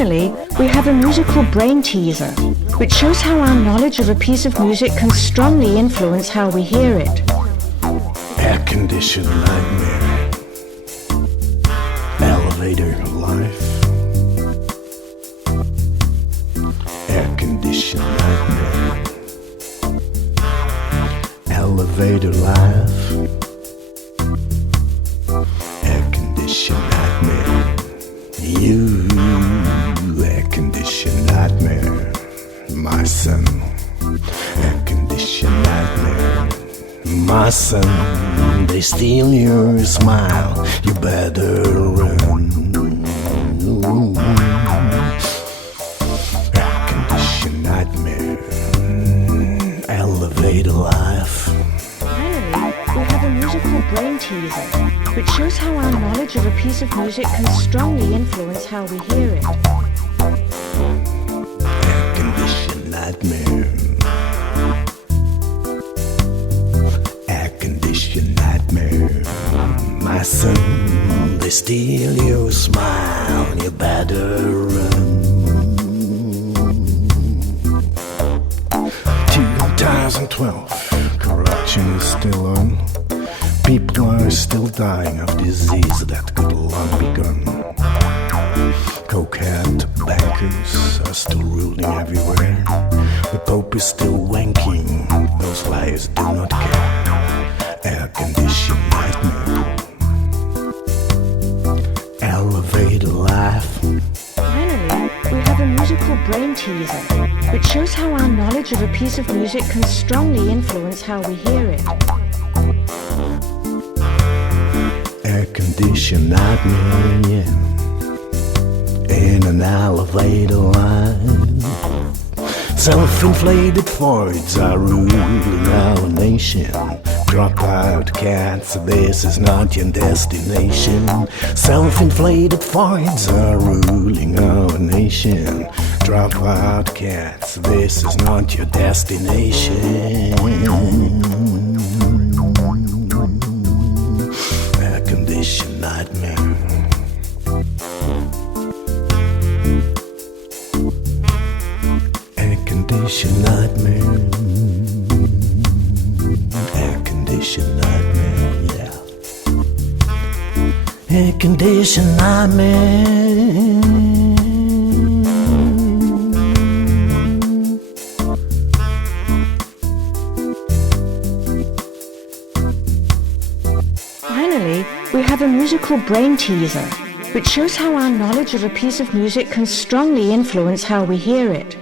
Finally, we have a musical brain teaser, which shows how our knowledge of a piece of music can strongly influence how we hear it. Air-conditioned nightmare. Elevator life. Air-conditioned nightmare. Elevator life. Air-conditioned nightmare. You air-conditioned nightmare. My son. Air-conditioned nightmare. My son, they steal your smile. You better run. Air-conditioned nightmare. Elevator life. Finally, we have a musical brain teaser, which shows how our knowledge of a piece of music can strongly influence how we hear it. Air-conditioned nightmare. Air-conditioned nightmare. My son, they steal your smile. You better run. 2012, corruption is still on. People are still dying of disease that could long be gone. Cokehead bankers are still ruling everywhere. The Pope is still wanking. Those liars do not care. Air-conditioned nightmare. Elevator life. Finally, we have a musical brain teaser, which shows how our knowledge of a piece of music can strongly influence how we hear it. Air-conditioned nightmare, yeah. In an elevator line. Self-inflated Fords are ruling our nation. Dropout cats, this is not your destination. Self-inflated Fords are ruling our nation. Dropout cats, this is not your destination. Air-conditioned nightmare. Air-conditioned nightmare. Air-conditioned nightmare, yeah. Air-conditioned nightmare. Finally, we have a musical brain teaser, which shows how our knowledge of a piece of music can strongly influence how we hear it.